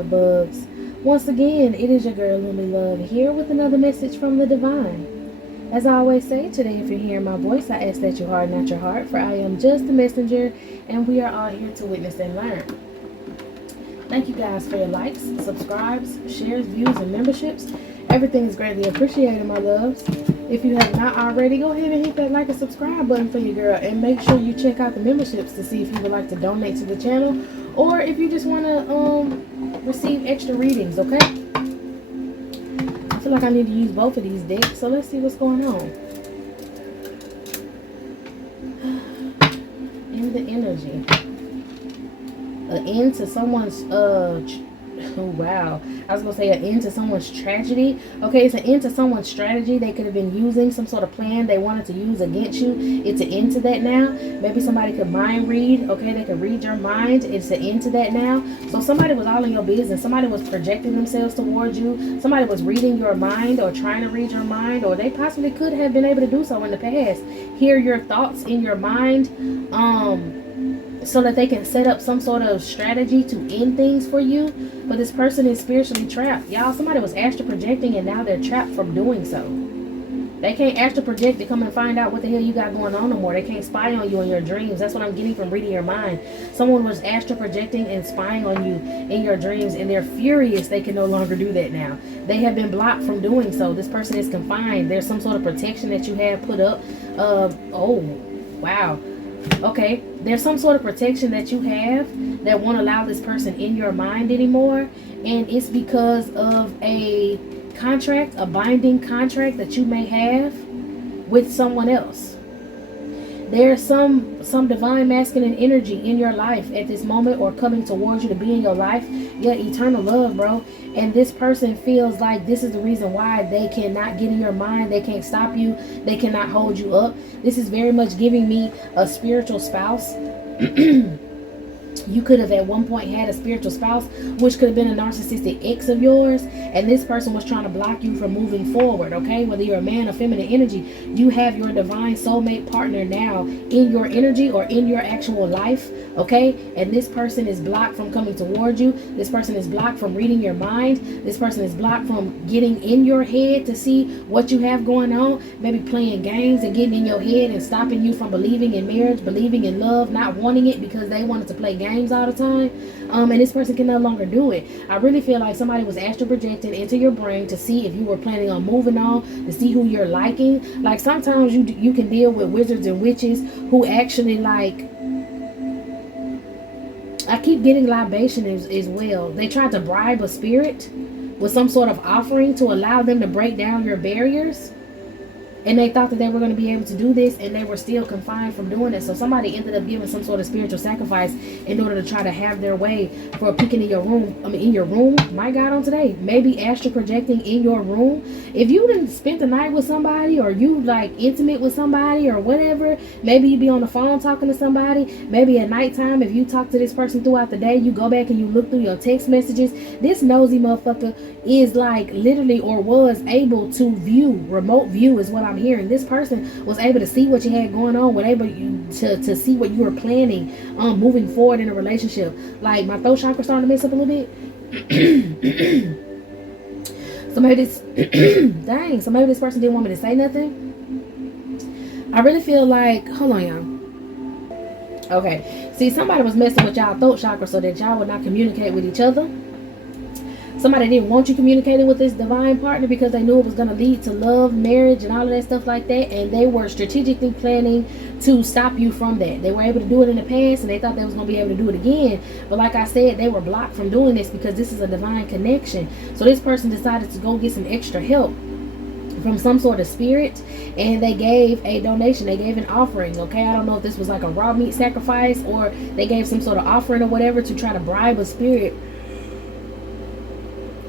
love bugs. Once again, it is your girl Lily Love here with another message from the divine. As I always say, today if you're hearing my voice, I ask that you harden not your heart, for I am just a messenger and we are all here to witness and learn. Thank you guys for your likes, subscribes, shares, views, and memberships. Everything is greatly appreciated, my loves. If you have not already, go ahead and hit that like and subscribe button for your girl, and make sure you check out the memberships to see if you would like to donate to the channel, or if you just want to receive extra readings, okay? I feel like I need to use both of these decks, so let's see what's going on. In the energy. An end to someone's oh wow, I was gonna say an end to someone's tragedy. Okay, it's an end to someone's strategy they could have been using, some sort of plan they wanted to use against you. It's an end to that now. Maybe somebody could mind read. Okay, they could read your mind. It's an end to that now. So somebody was all in your business. Somebody was projecting themselves towards you. Somebody was reading your mind or trying to read your mind, or they possibly could have been able to do so in the past. Hear your thoughts in your mind, so that they can set up some sort of strategy to end things for you. But this person is spiritually trapped. Y'all, somebody was astral projecting and now they're trapped from doing so. They can't astral project to come and find out what the hell you got going on no more. They can't spy on you in your dreams. That's what I'm getting from reading your mind. Someone was astral projecting and spying on you in your dreams, and they're furious they can no longer do that now. They have been blocked from doing so. This person is confined. There's some sort of protection that you have put up. Oh, wow. Okay, there's some sort of protection that you have that won't allow this person in your mind anymore, and it's because of a contract, a binding contract that you may have with someone else. There's some divine masculine energy in your life at this moment, or coming towards you to be in your life. Yeah, eternal love, bro. And this person feels like this is the reason why they cannot get in your mind. They can't stop you. They cannot hold you up. This is very much giving me a spiritual spouse. You could have at one point had a spiritual spouse, which could have been a narcissistic ex of yours, and this person was trying to block you from moving forward. Okay, whether you're a man or feminine energy, you have your divine soulmate partner now in your energy or in your actual life. Okay, and this person is blocked from coming towards you. This person is blocked from reading your mind. This person is blocked from getting in your head to see what you have going on. Maybe playing games and getting in your head and stopping you from believing in marriage, believing in love, not wanting it because they wanted to play games all the time. And this person can no longer do it. I really feel like somebody was astral projecting into your brain to see if you were planning on moving on, to see who you're liking. Like sometimes you can deal with wizards and witches who actually, like, I keep getting libation as well. They tried to bribe a spirit with some sort of offering to allow them to break down your barriers. And they thought that they were going to be able to do this, and they were still confined from doing it. So somebody ended up giving some sort of spiritual sacrifice in order to try to have their way for peeking in your room. I mean, in your room, my God, on today. Maybe astral projecting in your room. If you didn't spend the night with somebody, or you like intimate with somebody or whatever, maybe you be on the phone talking to somebody. Maybe at nighttime, if you talk to this person throughout the day, you go back and you look through your text messages. This nosy motherfucker is like literally, or was able to view, remote view is what I'm hearing. This person was able to see what you had going on, was able to see what you were planning moving forward in a relationship. Like, my throat chakra starting to mess up a little bit. So maybe this dang, so maybe this person didn't want me to say nothing. I really feel like, hold on, y'all. Okay, see, somebody was messing with y'all throat chakra so that y'all would not communicate with each other. Somebody didn't want you communicating with this divine partner because they knew it was going to lead to love, marriage, and all of that stuff like that. And they were strategically planning to stop you from that. They were able to do it in the past, and they thought they was going to be able to do it again. But like I said, they were blocked from doing this because this is a divine connection. So this person decided to go get some extra help from some sort of spirit, and they gave a donation. They gave an offering. Okay, I don't know if this was like a raw meat sacrifice, or they gave some sort of offering or whatever to try to bribe a spirit.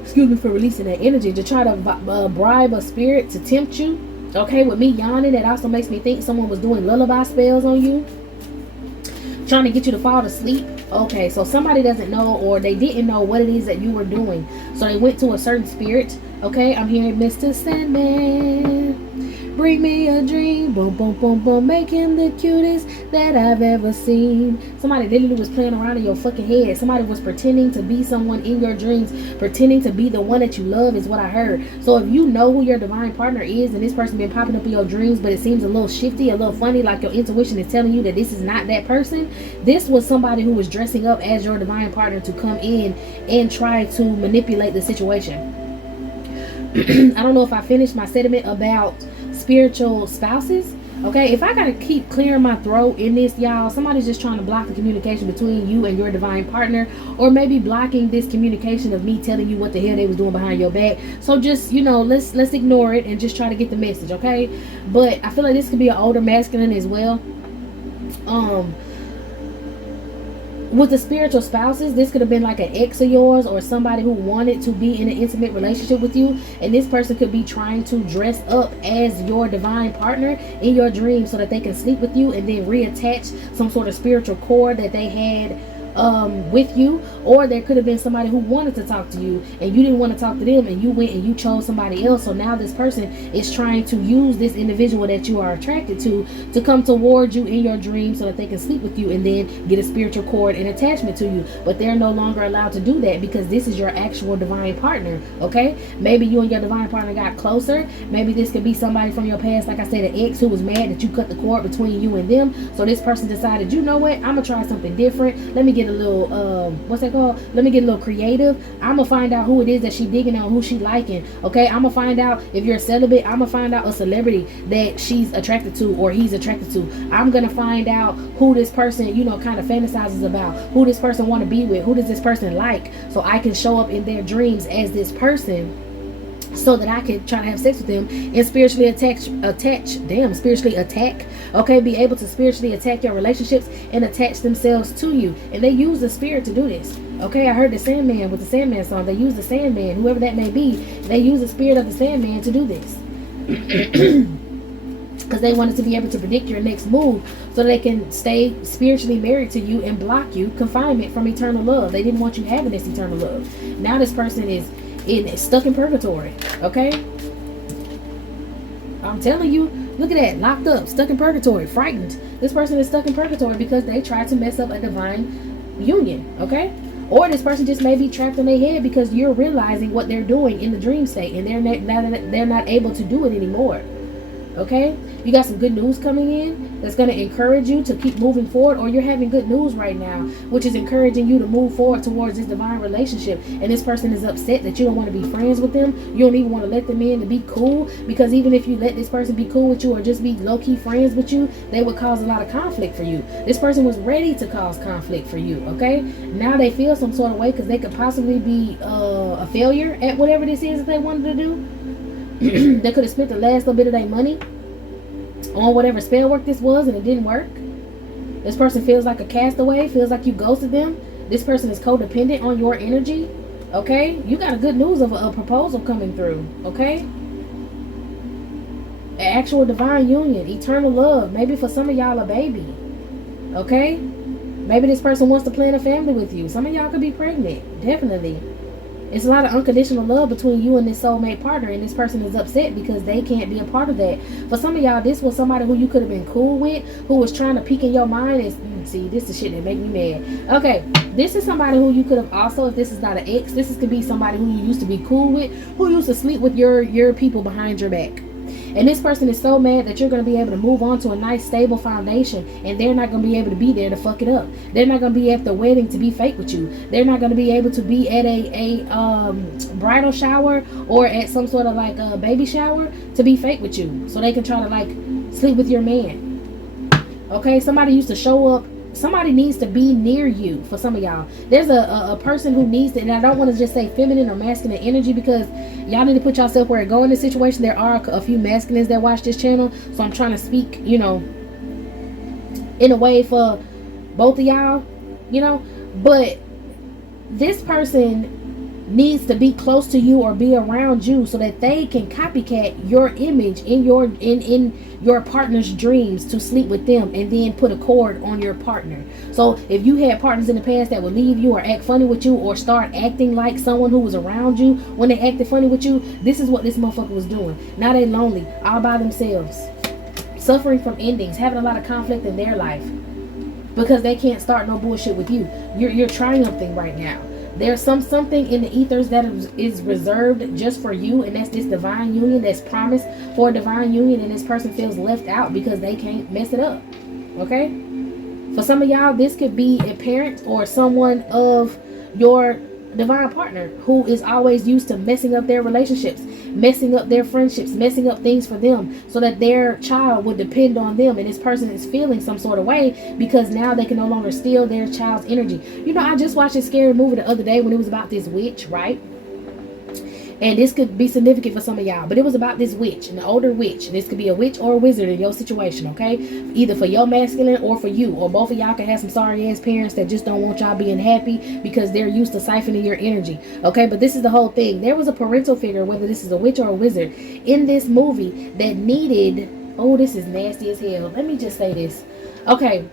Excuse me for releasing that energy, to try to bribe a spirit to tempt you. Okay, with me yawning, that also makes me think someone was doing lullaby spells on you, trying to get you to fall to sleep. Okay, so somebody doesn't know, or they didn't know what it is that you were doing, so they went to a certain spirit. Okay, I'm hearing Mr. Sandman, Bring me a dream. Boom, boom, boom, boom. Make him the cutest that I've ever seen. Somebody literally was playing around in your fucking head. Somebody was pretending to be someone in your dreams, pretending to be the one that you love, is what I heard. So if you know who your divine partner is, and this person been popping up in your dreams, but it seems a little shifty, a little funny, like your intuition is telling you that this is not that person, this was somebody who was dressing up as your divine partner to come in and try to manipulate the situation. I don't know if I finished my sentiment about spiritual spouses. Okay, if I gotta keep clearing my throat in this, y'all, somebody's just trying to block the communication between you and your divine partner, or maybe blocking this communication of me telling you what the hell they was doing behind your back. So just, you know, let's ignore it and just try to get the message, okay? But I feel like this could be an older masculine as well. With the spiritual spouses, this could have been like an ex of yours, or somebody who wanted to be in an intimate relationship with you, and this person could be trying to dress up as your divine partner in your dreams so that they can sleep with you and then reattach some sort of spiritual cord that they had with you. Or there could have been somebody who wanted to talk to you and you didn't want to talk to them, and you went and you chose somebody else. So now this person is trying to use this individual that you are attracted to come towards you in your dreams so that they can sleep with you and then get a spiritual cord and attachment to you. But they're no longer allowed to do that because this is your actual divine partner. Okay, maybe you and your divine partner got closer. Maybe this could be somebody from your past, like I said, an ex who was mad that you cut the cord between you and them. So this person decided, you know what, I'm gonna try something different. Let me get a little what's that called? Let me get a little creative. I'm gonna find out who it is that she digging on, who she liking. Okay, I'm gonna find out if you're a celibate. I'm gonna find out a celebrity that she's attracted to or he's attracted to. I'm gonna find out who this person, you know, kind of fantasizes about, who this person want to be with, who does this person like, so I can show up in their dreams as this person, so that I can try to have sex with them and spiritually attack, okay, be able to spiritually attack your relationships and attach themselves to you. And they use the spirit to do this. Okay, I heard the Sandman with the Sandman song. They use the Sandman, whoever that may be, they use the spirit of the Sandman to do this. Because they wanted to be able to predict your next move so they can stay spiritually married to you and block you, confinement from eternal love. They didn't want you having this eternal love. Now this person is stuck in purgatory. Okay, I'm telling you, look at that, locked up, stuck in purgatory, frightened. This person is stuck in purgatory because they tried to mess up a divine union. Okay, or this person just may be trapped in their head because you're realizing what they're doing in the dream state and they're not able to do it anymore. Okay, you got some good news coming in that's going to encourage you to keep moving forward, or you're having good news right now which is encouraging you to move forward towards this divine relationship. And this person is upset that you don't want to be friends with them. You don't even want to let them in to be cool, because even if you let this person be cool with you or just be low-key friends with you, they would cause a lot of conflict for you. This person was ready to cause conflict for you. Okay, now they feel some sort of way because they could possibly be a failure at whatever this is that they wanted to do. They could have spent the last little bit of their money on whatever spell work this was and it didn't work. This person feels like a castaway, feels like you ghosted them. This person is codependent on your energy. Okay, you got a good news of a proposal coming through. Okay, an actual divine union, eternal love, maybe for some of y'all a baby. Okay, maybe this person wants to plan a family with you. Some of y'all could be pregnant, definitely. It's a lot of unconditional love between you and this soulmate partner, and this person is upset because they can't be a part of that. For some of y'all, this was somebody who you could have been cool with, who was trying to peek in your mind. And see, this is shit that make me mad. Okay, this is somebody who you could have also, if this is not an ex, this is to be somebody who you used to be cool with, who used to sleep with your people behind your back. And this person is so mad that you're going to be able to move on to a nice stable foundation, and they're not going to be able to be there to fuck it up. They're not going to be at the wedding to be fake with you. They're not going to be able to be at a bridal shower or at some sort of like a baby shower to be fake with you, so they can try to like sleep with your man. Okay, somebody used to show up. Somebody needs to be near you. For some of y'all, there's a person who needs to, and I don't want to just say feminine or masculine energy, because y'all need to put yourself where it go in this situation. There are a few masculines that watch this channel, so I'm trying to speak, you know, in a way for both of y'all, you know. But this person needs to be close to you or be around you so that they can copycat your image in your partner's dreams to sleep with them and then put a cord on your partner. So if you had partners in the past that would leave you or act funny with you or start acting like someone who was around you when they acted funny with you, this is what this motherfucker was doing. Now they lonely, all by themselves, suffering from endings, having a lot of conflict in their life because they can't start no bullshit with you. You're triumphing right now. There's something in the ethers that is reserved just for you, and that's this divine union that's promised for a divine union, and this person feels left out because they can't mess it up. Okay? For some of y'all, this could be a parent or someone of your divine partner who is always used to messing up their relationships, messing up their friendships, messing up things for them so that their child would depend on them, and this person is feeling some sort of way because now they can no longer steal their child's energy. You know, I just watched a scary movie the other day when it was about this witch, right? And this could be significant for some of y'all, but it was about this witch, an older witch. This could be a witch or a wizard in your situation, okay? Either for your masculine or for you, or both of y'all can have some sorry ass parents that just don't want y'all being happy because they're used to siphoning your energy, okay? But this is the whole thing. There was a parental figure, whether this is a witch or a wizard, in this movie that needed, oh, this is nasty as hell. Let me just say this, okay?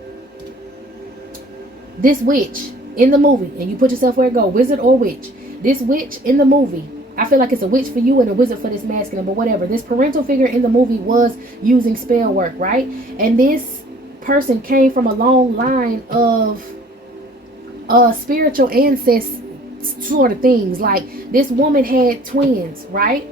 This witch in the movie, and you put yourself where it go, wizard or witch. This witch in the movie, I feel like it's a witch for you and a wizard for this masculine, but whatever. This parental figure in the movie was using spell work, right? And this person came from a long line of spiritual ancestors sort of things. Like this woman had twins, right?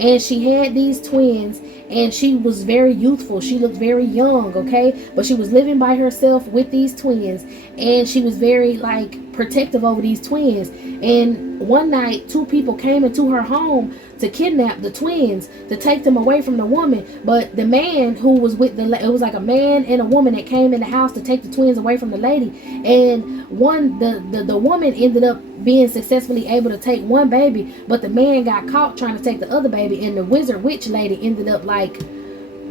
And she had these twins and she was very youthful. She looked very young, okay? But she was living by herself with these twins and she was very like protective over these twins. And one night, two people came into her home to kidnap the twins, to take them away from the woman. But the man who was with it was like a man and a woman that came in the house to take the twins away from the lady. And the woman ended up being successfully able to take one baby, but the man got caught trying to take the other baby, and the wizard witch lady ended up like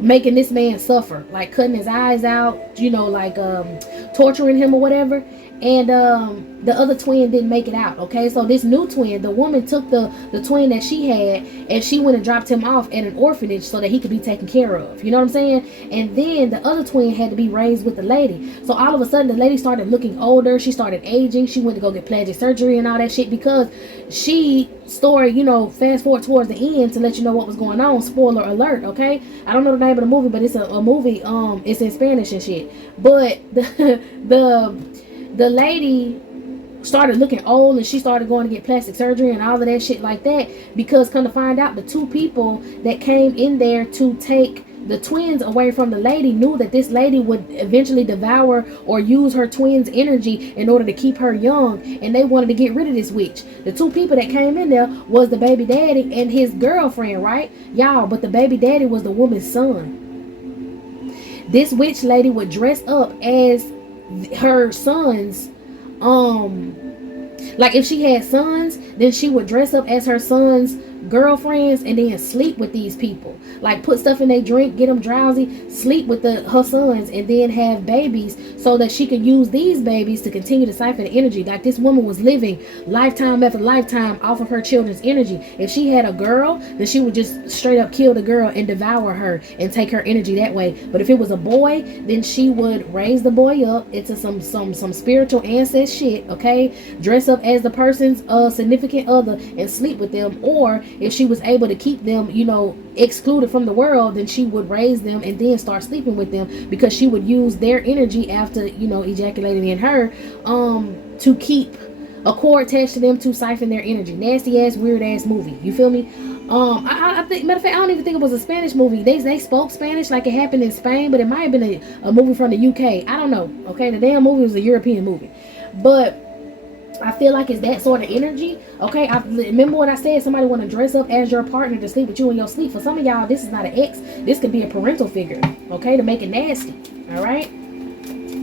making this man suffer, like cutting his eyes out, you know, like torturing him or whatever. And the other twin didn't make it out, okay? So this new twin, the woman took the twin that she had and she went and dropped him off at an orphanage so that he could be taken care of, you know what I'm saying? And then the other twin had to be raised with the lady. So all of a sudden the lady started looking older, she started aging, she went to go get plastic surgery and all that shit because story, you know, fast forward towards the end to let you know what was going on, spoiler alert, okay? I don't know the name of the movie, but it's a movie, it's in Spanish and shit. But the lady started looking old and she started going to get plastic surgery and all of that shit like that, because come to find out the two people that came in there to take the twins away from the lady knew that this lady would eventually devour or use her twins' energy in order to keep her young, and they wanted to get rid of this witch. The two people that came in there was the baby daddy and his girlfriend, right? Y'all, but the baby daddy was the woman's son. This witch lady would dress up as her sons, like if she had sons, then she would dress up as her sons' girlfriends and then sleep with these people, like put stuff in their drink, get them drowsy, sleep with her sons, and then have babies so that she could use these babies to continue to siphon the energy. Like this woman was living lifetime after lifetime off of her children's energy. If she had a girl, then she would just straight up kill the girl and devour her and take her energy that way. But if it was a boy, then she would raise the boy up into some spiritual ancestor shit, okay? Dress up as the person's significant other and sleep with them. Or if she was able to keep them, you know, excluded from the world, then she would raise them and then start sleeping with them, because she would use their energy after, you know, ejaculating in her to keep a cord attached to them to siphon their energy. Nasty ass, weird ass movie. You feel me? I think, matter of fact, I don't even think it was a Spanish movie. They spoke Spanish like it happened in Spain, but it might have been a movie from the UK. I don't know. Okay, the damn movie was a European movie, but I feel like it's that sort of energy. Okay, I remember what I said. Somebody want to dress up as your partner to sleep with you in your sleep. For some of y'all, this is not an ex. This could be a parental figure, okay, to make it nasty. All right,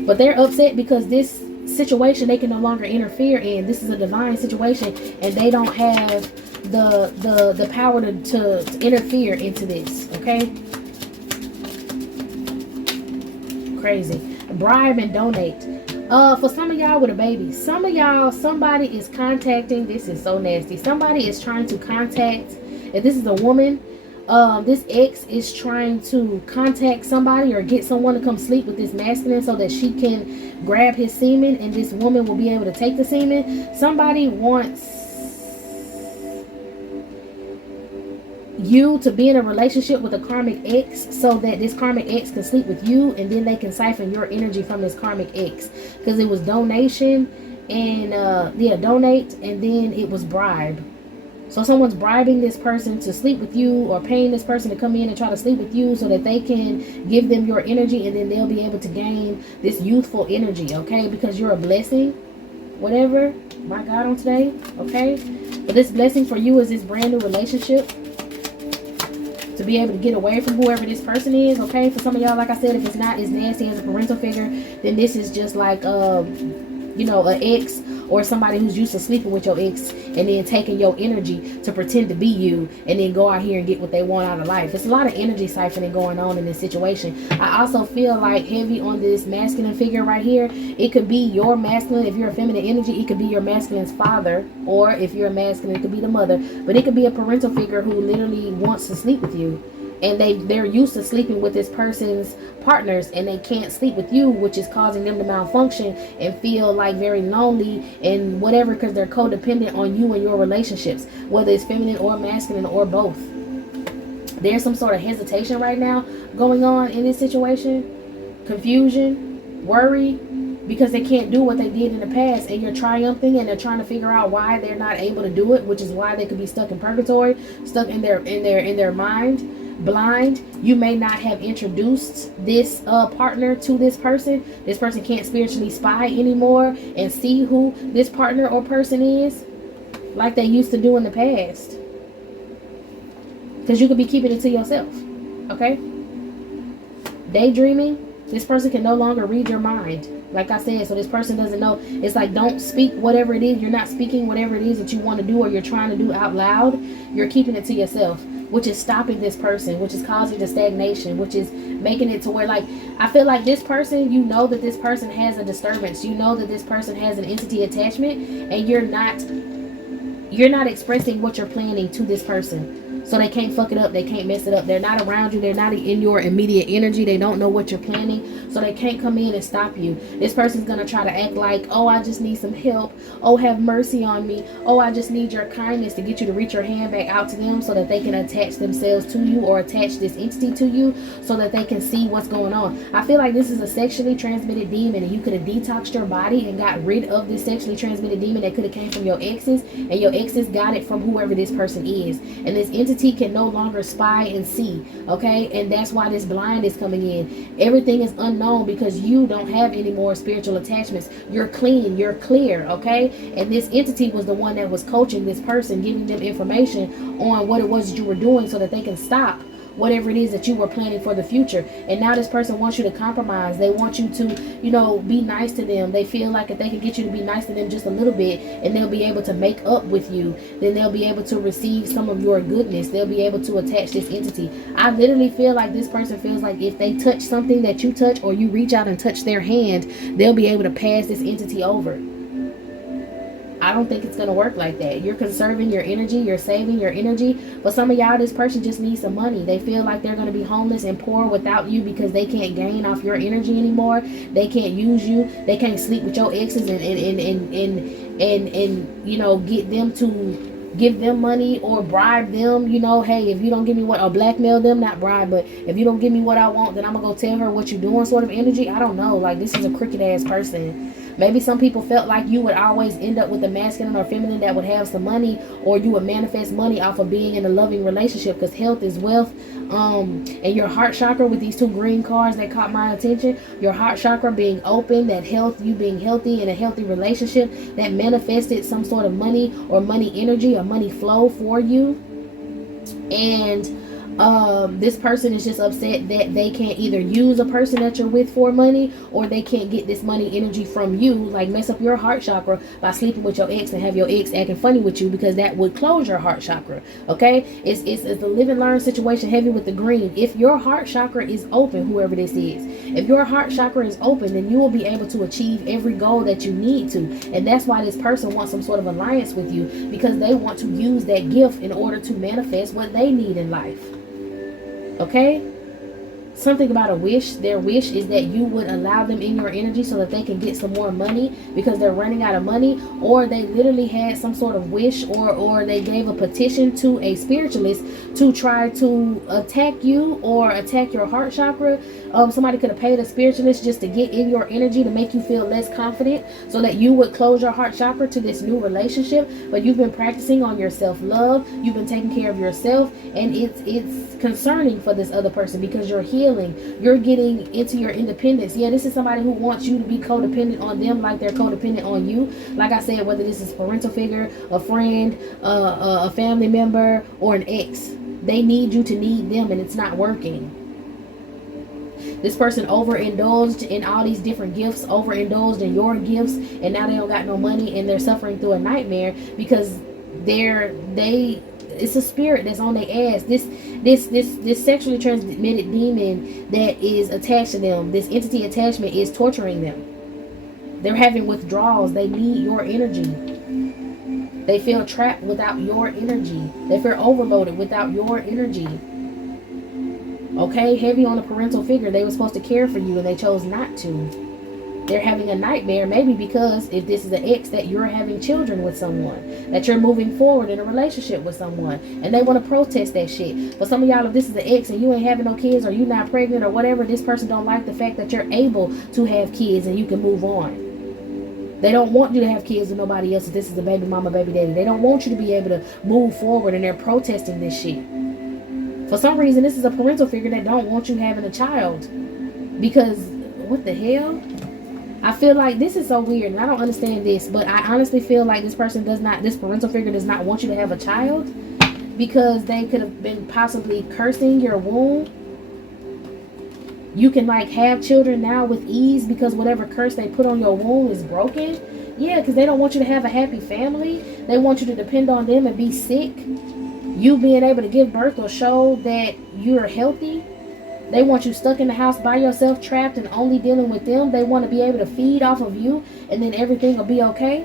but they're upset because this situation they can no longer interfere in. This is a divine situation, and they don't have the power to interfere into this. Okay, crazy. Bribe and donate. For some of y'all with a baby, some of y'all, somebody is contacting, this is so nasty, somebody is trying to contact, if this is a woman, this ex is trying to contact somebody or get someone to come sleep with this masculine so that she can grab his semen and this woman will be able to take the semen. Somebody wants you to be in a relationship with a karmic ex so that this karmic ex can sleep with you, and then they can siphon your energy from this karmic ex, because it was donation and donate, and then it was bribe. So someone's bribing this person to sleep with you, or paying this person to come in and try to sleep with you so that they can give them your energy, and then they'll be able to gain this youthful energy, okay? Because you're a blessing, whatever, my God, on today, okay? But this blessing for you is this brand new relationship, to be able to get away from whoever this person is, okay? For some of y'all, like I said, if it's not as nasty as a parental figure, then this is just like, an ex or somebody who's used to sleeping with your ex and then taking your energy to pretend to be you and then go out here and get what they want out of life. It's a lot of energy siphoning going on in this situation. I also feel like heavy on this masculine figure right here. It could be your masculine. If you're a feminine energy, it could be your masculine's father, or if you're a masculine, it could be the mother. But it could be a parental figure who literally wants to sleep with you, and they're used to sleeping with this person's partners, and they can't sleep with you, which is causing them to malfunction and feel like very lonely and whatever, because they're codependent on you and your relationships, whether it's feminine or masculine or both. There's some sort of hesitation right now going on in this situation, confusion, worry, because they can't do what they did in the past, and you're triumphing, and they're trying to figure out why they're not able to do it, which is why they could be stuck in purgatory, stuck in their mind, blind. You may not have introduced this partner to this person. This person can't spiritually spy anymore and see who this partner or person is like they used to do in the past, because you could be keeping it to yourself, okay? Daydreaming, this person can no longer read your mind, like I said, so this person doesn't know. It's like, don't speak whatever it is. You're not speaking whatever it is that you want to do or you're trying to do out loud. You're keeping it to yourself, which is stopping this person, which is causing the stagnation, which is making it to where, like, I feel like this person, you know that this person has a disturbance. You know that this person has an entity attachment, and you're not expressing what you're planning to this person. So they can't fuck it up. They can't mess it up. They're not around you. They're not in your immediate energy. They don't know what you're planning. So they can't come in and stop you. This person's going to try to act like, oh, I just need some help. Oh, have mercy on me. Oh, I just need your kindness, to get you to reach your hand back out to them so that they can attach themselves to you, or attach this entity to you so that they can see what's going on. I feel like this is a sexually transmitted demon, and you could have detoxed your body and got rid of this sexually transmitted demon that could have came from your exes, and your exes got it from whoever this person is. And this entity can no longer spy and see, okay? And that's why this blind is coming in. Everything is unknown because you don't have any more spiritual attachments. You're clean, you're clear, okay? And this entity was the one that was coaching this person, giving them information on what it was that you were doing so that they can stop whatever it is that you were planning for the future. And now this person wants you to compromise. They want you to, be nice to them. They feel like if they can get you to be nice to them just a little bit, and they'll be able to make up with you, then they'll be able to receive some of your goodness. They'll be able to attach this entity. I literally feel like this person feels like if they touch something that you touch, or you reach out and touch their hand, they'll be able to pass this entity over. I don't think it's going to work like that. You're conserving your energy. You're saving your energy. For some of y'all, this person just needs some money. They feel like they're going to be homeless and poor without you because they can't gain off your energy anymore. They can't use you. They can't sleep with your exes and get them to give them money or bribe them. Hey, if you don't give me or blackmail them, not bribe, but if you don't give me what I want, then I'm going to go tell her what you're doing, sort of energy. I don't know. Like, this is a crooked ass person. Maybe some people felt like you would always end up with a masculine or feminine that would have some money, or you would manifest money off of being in a loving relationship, because health is wealth. And your heart chakra, with these two green cards that caught my attention, your heart chakra being open, that health, you being healthy in a healthy relationship, that manifested some sort of money or money energy or money flow for you. And This person is just upset that they can't either use a person that you're with for money, or they can't get this money energy from you, like mess up your heart chakra by sleeping with your ex and have your ex acting funny with you, because that would close your heart chakra. Okay, it's a live and learn situation, heavy with the green. If your heart chakra is open, whoever this is, if your heart chakra is open, then you will be able to achieve every goal that you need to. And that's why this person wants some sort of alliance with you, because they want to use that gift in order to manifest what they need in life. Okay, something about a wish. Their wish is that you would allow them in your energy so that they can get some more money because they're running out of money, or they literally had some sort of wish, or they gave a petition to a spiritualist to try to attack you or attack your heart chakra. Somebody could have paid a spiritualist just to get in your energy to make you feel less confident so that you would close your heart chakra to this new relationship. But you've been practicing on your self-love, you've been taking care of yourself, and it's concerning for this other person because you're healing, you're getting into your independence. Yeah, this is somebody who wants you to be codependent on them like they're codependent on you. Like I said, whether this is a parental figure, a friend, a family member, or an ex, they need you to need them, and it's not working. This person overindulged in all these different gifts, overindulged in your gifts, and now they don't got no money, and they're suffering through a nightmare because it's a spirit that's on their ass. This sexually transmitted demon that is attached to them, this entity attachment, is torturing them. They're having withdrawals. They need your energy. They feel trapped without your energy. They feel overloaded without your energy. Okay, heavy on the parental figure. They were supposed to care for you and they chose not to. They're having a nightmare, maybe because if this is an ex, that you're having children with someone, that you're moving forward in a relationship with someone, and they want to protest that shit. But some of y'all, if this is an ex and you ain't having no kids, or you're not pregnant or whatever, this person don't like the fact that you're able to have kids and you can move on. They don't want you to have kids with nobody else if this is a baby mama, baby daddy. They don't want you to be able to move forward, and they're protesting this shit. For some reason, this is a parental figure that don't want you having a child. Because, what the hell? I feel like this is so weird, and I don't understand this, but I honestly feel like this parental figure does not want you to have a child because they could have been possibly cursing your womb. You can like have children now with ease because whatever curse they put on your womb is broken. Yeah, because they don't want you to have a happy family. They want you to depend on them and be sick. You being able to give birth will show that you're healthy. They want you stuck in the house by yourself, trapped and only dealing with them. They want to be able to feed off of you and then everything will be okay.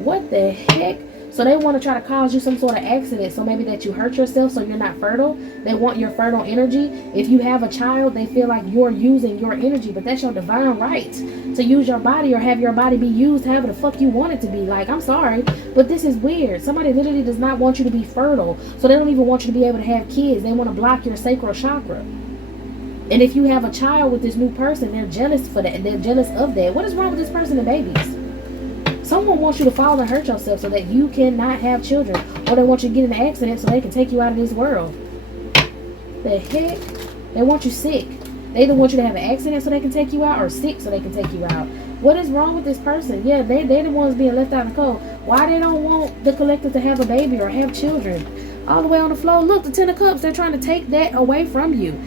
What the heck? So they want to try to cause you some sort of accident, so maybe that you hurt yourself so you're not fertile. They want your fertile energy. If you have a child, they feel like you're using your energy, but that's your divine right to use your body or have your body be used however the fuck you want it to be. Like, I'm sorry, but this is weird. Somebody literally does not want you to be fertile, so they don't even want you to be able to have kids. They want to block your sacral chakra. And if you have a child with this new person, they're jealous for that. They're jealous of that. What is wrong with this person and babies? Someone wants you to fall and hurt yourself so that you cannot have children. Or they want you to get in an accident so they can take you out of this world. The heck? They want you sick. They either want you to have an accident so they can take you out, or sick so they can take you out. What is wrong with this person? Yeah, they're the ones being left out in the cold. Why they don't want the collective to have a baby or have children? All the way on the floor. Look, the Ten of Cups. They're trying to take that away from you.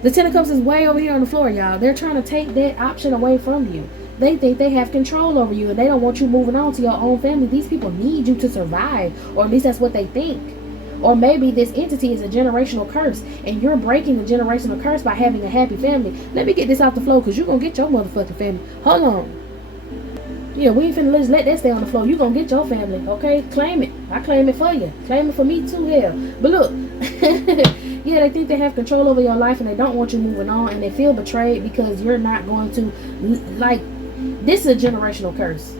The Ten of Cups is way over here on the floor, y'all. They're trying to take that option away from you. They think they have control over you and they don't want you moving on to your own family. These people need you to survive, or at least that's what they think. Or maybe this entity is a generational curse and you're breaking the generational curse by having a happy family. Let me get this off the floor because you're going to get your motherfucking family. Hold on. Yeah, we ain't finna just let that stay on the floor. You're going to get your family, okay? Claim it. I claim it for you. Claim it for me too, hell. But look, yeah, they think they have control over your life and they don't want you moving on, and they feel betrayed because you're not going to, like, this is a generational curse.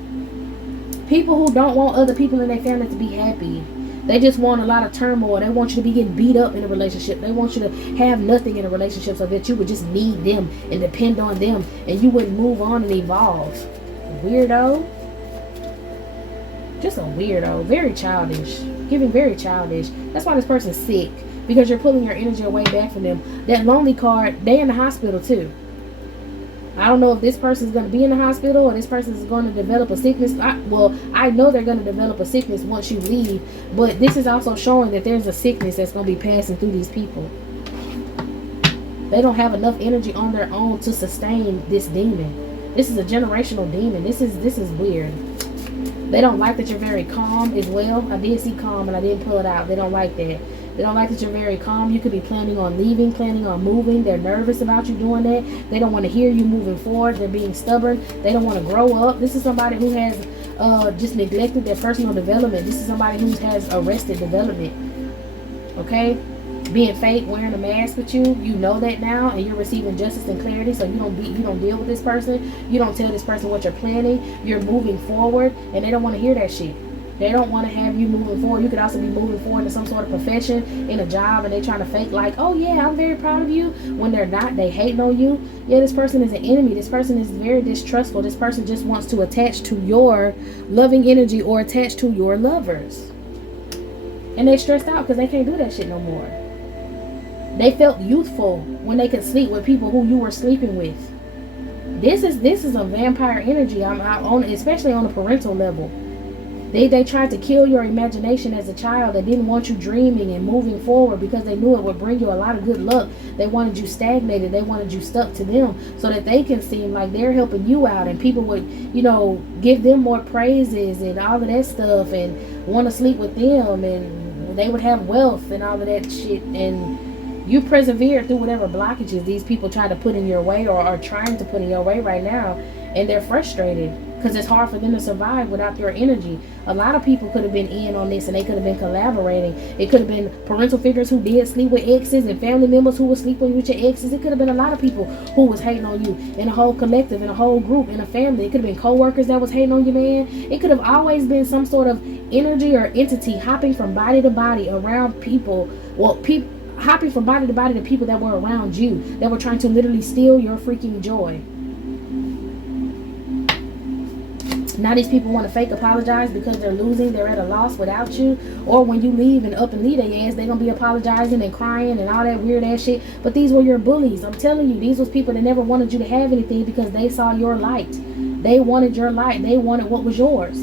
People who don't want other people in their family to be happy. They just want a lot of turmoil. They want you to be getting beat up in a relationship. They want you to have nothing in a relationship so that you would just need them and depend on them and you wouldn't move on and evolve. Weirdo. Just a weirdo. Very childish. Giving very childish. That's why this person's sick. Because you're pulling your energy away back from them. That lonely card, they in the hospital too. I don't know if this person is going to be in the hospital or this person is going to develop a sickness. I know they're going to develop a sickness once you leave, but this is also showing that there's a sickness that's going to be passing through these people. They don't have enough energy on their own to sustain this demon. This is a generational demon. This is weird. They don't like that you're very calm as well. I did see calm and I didn't pull it out. They don't like that. They don't like that you're very calm. You could be planning on leaving, planning on moving. They're nervous about you doing that. They don't want to hear you moving forward. They're being stubborn. They don't want to grow up. This is somebody who has just neglected their personal development. This is somebody who has arrested development. Okay? Being fake, wearing a mask with you, you know that now, and you're receiving justice and clarity. So you don't deal with this person. You don't tell this person what you're planning. You're moving forward, and they don't want to hear that shit. They don't want to have you moving forward. You could also be moving forward in some sort of profession, in a job, and they're trying to fake like, oh yeah, I'm very proud of you, when they're not. They hating on you. Yeah, this person is an enemy. This person is very distrustful. This person just wants to attach to your loving energy or attach to your lovers. And they stressed out because they can't do that shit no more. They felt youthful when they could sleep with people who you were sleeping with. This is a vampire energy. Especially on a parental level. They tried to kill your imagination as a child. They didn't want you dreaming and moving forward because they knew it would bring you a lot of good luck. They wanted you stagnated. They wanted you stuck to them so that they can seem like they're helping you out, and people would, give them more praises and all of that stuff and want to sleep with them, and they would have wealth and all of that shit. And you persevere through whatever blockages these people try to put in your way or are trying to put in your way right now, and they're frustrated because it's hard for them to survive without your energy. A lot of people could have been in on this, and they could have been collaborating. It could have been parental figures who did sleep with exes, and family members who were sleeping with your exes. It could have been a lot of people who was hating on you in a whole collective, in a whole group, in a family. It could have been co-workers that was hating on you, man. It could have always been some sort of energy or entity hopping from body to body around people. Hopping from body to body to people that were around you, that were trying to literally steal your freaking joy. Now these people want to fake apologize because they're losing, they're at a loss without you. Or when you leave and up and leave their ass, they're going to be apologizing and crying and all that weird ass shit. But these were your bullies. I'm telling you, these was people that never wanted you to have anything because they saw your light. They wanted your light. They wanted what was yours.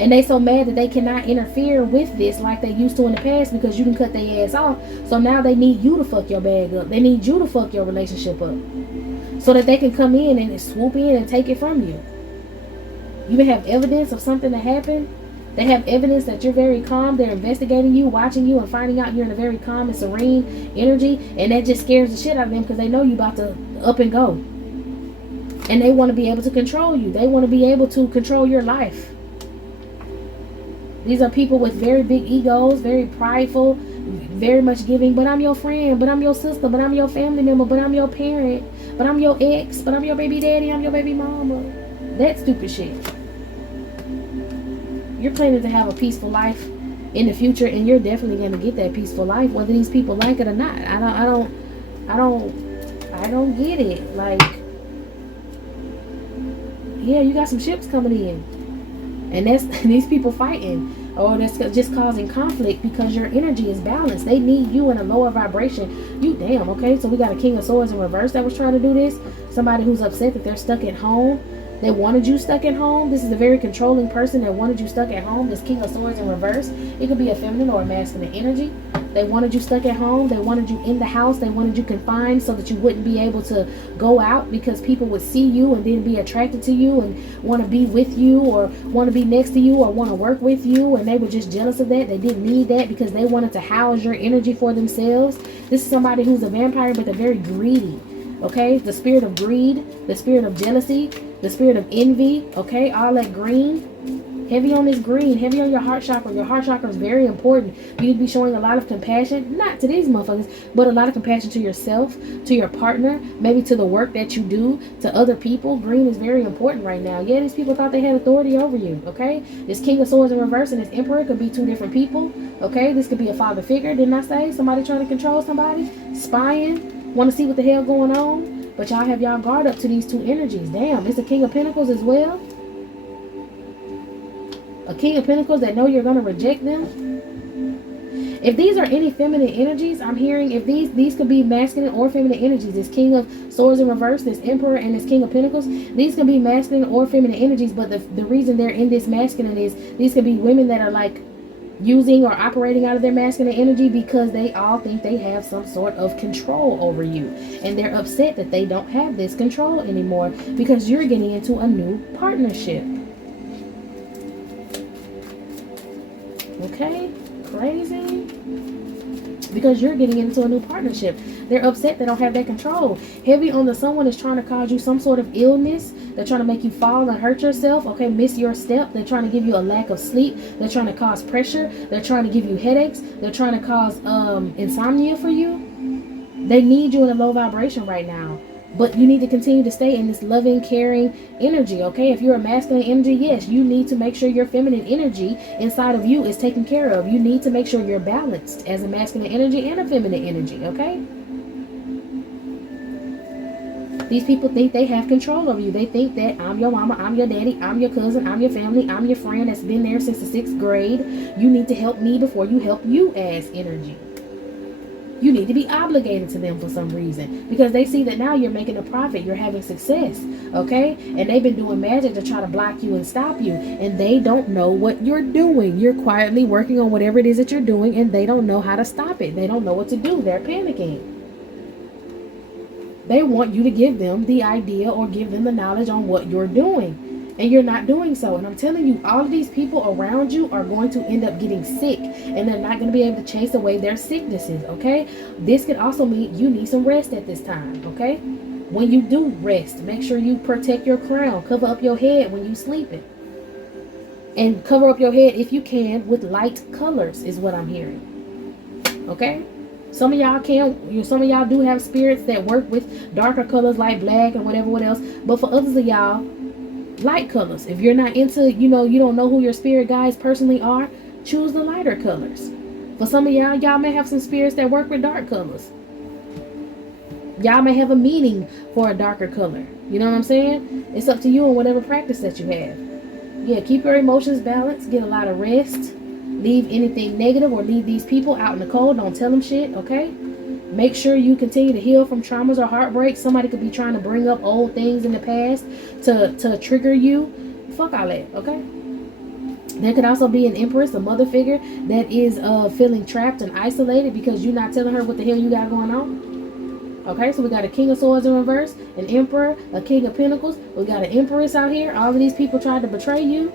And they so mad that they cannot interfere with this like they used to in the past because you can cut their ass off. So now they need you to fuck your bag up. They need you to fuck your relationship up. So that they can come in and swoop in and take it from you. You have evidence of something that happened. They have evidence that you're very calm. They're investigating you, watching you, and finding out you're in a very calm and serene energy. And that just scares the shit out of them because they know you about to up and go. And they want to be able to control you. They want to be able to control your life. These are people with very big egos, very prideful, very much giving. But I'm your friend, but I'm your sister, but I'm your family member, but I'm your parent, but I'm your ex, but I'm your baby daddy, I'm your baby mama. That stupid shit. You're planning to have a peaceful life in the future, and you're definitely going to get that peaceful life, whether these people like it or not. I don't get it. Like, yeah, you got some ships coming in, and that's these people fighting, or that's just causing conflict because your energy is balanced. They need you in a lower vibration. You damn, okay? So we got a King of Swords in reverse that was trying to do this. Somebody who's upset that they're stuck at home. They wanted you stuck at home. This is a very controlling person that wanted you stuck at home. This King of Swords in reverse. It could be a feminine or a masculine energy. They wanted you stuck at home. They wanted you in the house. They wanted you confined so that you wouldn't be able to go out because people would see you and then be attracted to you and want to be with you or want to be next to you or want to work with you. And they were just jealous of that. They didn't need that because they wanted to house your energy for themselves. This is somebody who's a vampire, but they're very greedy. Okay, the spirit of greed, the spirit of jealousy, the spirit of envy, okay, all that green, heavy on this green, heavy on your heart chakra. Your heart chakra is very important. You need to be showing a lot of compassion, not to these motherfuckers, but a lot of compassion to yourself, to your partner, maybe to the work that you do, to other people. Green is very important right now. Yeah, these people thought they had authority over you, okay? This King of Swords in reverse and this Emperor could be two different people, okay? This could be a father figure, didn't I say? Somebody trying to control somebody, spying. Want to see what the hell going on, but y'all have y'all guard up to these two energies. Damn, it's a King of Pentacles as well. A King of Pentacles that know you're going to reject them. If these are any feminine energies, I'm hearing if these could be masculine or feminine energies. This King of Swords in reverse, this Emperor, and this King of Pentacles. These can be masculine or feminine energies, but the reason they're in this masculine is these could be women that are like using or operating out of their masculine energy because they all think they have some sort of control over you, and they're upset that they don't have this control anymore because you're getting into a new partnership. Okay, crazy, because you're getting into a new partnership. They're upset they don't have that control. Heavy on the someone is trying to cause you some sort of illness. They're trying to make you fall and hurt yourself. Okay, miss your step. They're trying to give you a lack of sleep. They're trying to cause pressure. They're trying to give you headaches. They're trying to cause insomnia for you. They need you in a low vibration right now. But you need to continue to stay in this loving, caring energy, okay? If you're a masculine energy, yes, you need to make sure your feminine energy inside of you is taken care of. You need to make sure you're balanced as a masculine energy and a feminine energy, okay? These people think they have control over you. They think that I'm your mama, I'm your daddy, I'm your cousin, I'm your family, I'm your friend that's been there since the 6th grade. You need to help me before you help you as energy. You need to be obligated to them for some reason because they see that now you're making a profit, you're having success, okay? And they've been doing magic to try to block you and stop you, and they don't know what you're doing. You're quietly working on whatever it is that you're doing, and they don't know how to stop it. They don't know what to do. They're panicking. They want you to give them the idea or give them the knowledge on what you're doing. And you're not doing so. And I'm telling you, all of these people around you are going to end up getting sick. And they're not going to be able to chase away their sicknesses, okay? This could also mean you need some rest at this time, okay? When you do rest, make sure you protect your crown. Cover up your head when you're sleeping. And cover up your head, if you can, with light colors is what I'm hearing, okay? Some of y'all can, some of y'all do have spirits that work with darker colors like black and whatever, what else. But for others of y'all, light colors. If you're not into, you don't know who your spirit guides personally are, choose the lighter colors. For some of y'all may have some spirits that work with dark colors. Y'all may have a meaning for a darker color. You know what I'm saying? It's up to you and whatever practice that you have. Yeah, keep your emotions balanced. Get a lot of rest. Leave anything negative or leave these people out in the cold. Don't tell them shit, okay? Make sure you continue to heal from traumas or heartbreaks. Somebody could be trying to bring up old things in the past to trigger you. Fuck all that, okay? There could also be an empress, a mother figure that is feeling trapped and isolated because you're not telling her what the hell you got going on. Okay, so we got a King of Swords in reverse, an Emperor, a King of Pentacles. We got an Empress out here. All of these people tried to betray you.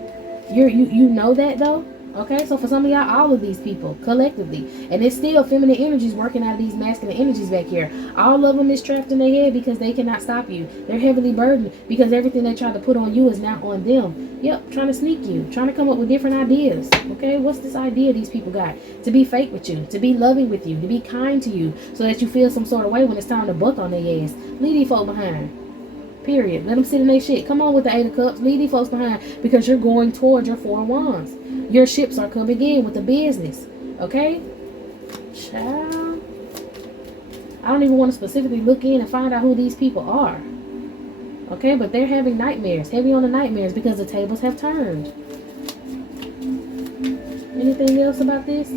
You know that though. Okay, so for some of y'all, all of these people collectively, and it's still feminine energies working out of these masculine energies back here. All of them is trapped in their head because they cannot stop you. They're heavily burdened because everything they tried to put on you is now on them. Yep, trying to sneak you, trying to come up with different ideas. Okay, what's this idea these people got? To be fake with you, to be loving with you, to be kind to you, so that you feel some sort of way when it's time to buck on their ass. Leave these folk behind. Period. Let them sit in their shit. Come on with the 8 of Cups. Leave these folks behind because you're going towards your 4 of Wands. Your ships are coming in with the business. Okay? Child. I don't even want to specifically look in and find out who these people are. Okay? But they're having nightmares. Heavy on the nightmares because the tables have turned. Anything else about this?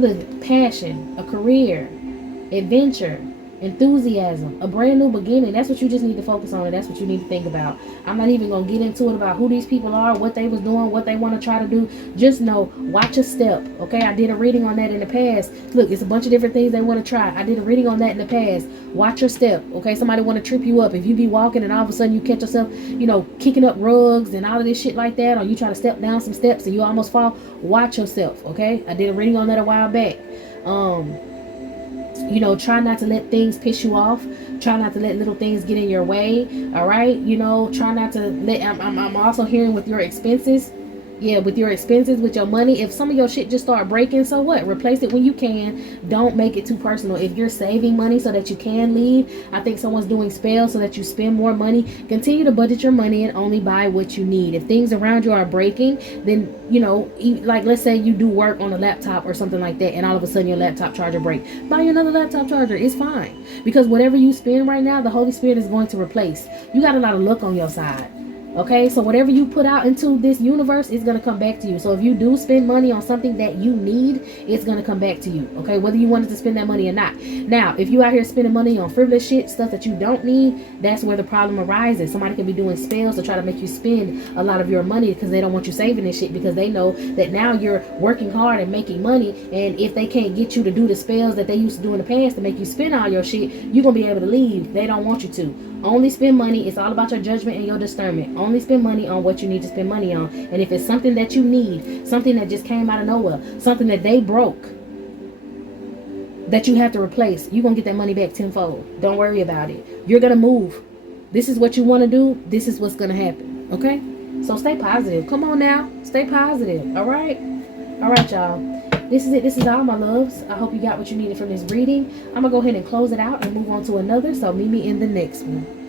Look, passion, a career, adventure, enthusiasm, a brand new beginning. That's what you just need to focus on, and that's what you need to think about. I'm not even going to get into it about who these people are, what they was doing, what they want to try to do. Just know, watch a step. Okay, I did a reading on that in the past. Look, it's a bunch of different things they want to try. I did a reading on that in the past. Watch your step. Okay, somebody want to trip you up. If you be walking and all of a sudden you catch yourself, kicking up rugs and all of this shit like that, or you try to step down some steps and you almost fall, watch yourself. Okay, I did a reading on that a while back. Try not to let things piss you off. Try not to let little things get in your way. All right. Try not to let, I'm also hearing with your expenses. Yeah, with your expenses, with your money. If some of your shit just start breaking, so what? Replace it when you can. Don't make it too personal. If you're saving money so that you can leave, I think someone's doing spells so that you spend more money. Continue to budget your money and only buy what you need. If things around you are breaking, then, like let's say you do work on a laptop or something like that, and all of a sudden your laptop charger breaks. Buy another laptop charger. It's fine. Because whatever you spend right now, the Holy Spirit is going to replace. You got a lot of luck on your side. Okay, so whatever you put out into this universe is going to come back to you. So if you do spend money on something that you need, it's going to come back to you. Okay, whether you wanted to spend that money or not. Now, if you out here spending money on frivolous shit, stuff that you don't need, that's where the problem arises. Somebody could be doing spells to try to make you spend a lot of your money because they don't want you saving this shit, because they know that now you're working hard and making money, and if they can't get you to do the spells that they used to do in the past to make you spend all your shit, you're going to be able to leave. They don't want you to. Only spend money. It's all about your judgment and your discernment. Only spend money on what you need to spend money on. And if it's something that you need, something that just came out of nowhere, something that they broke, that you have to replace, you're going to get that money back tenfold. Don't worry about it. You're going to move. This is what you want to do. This is what's going to happen. Okay? So stay positive. Come on now. Stay positive. All right? All right, y'all. This is it. This is all, my loves. I hope you got what you needed from this reading. I'm going to go ahead and close it out and move on to another. So meet me in the next one.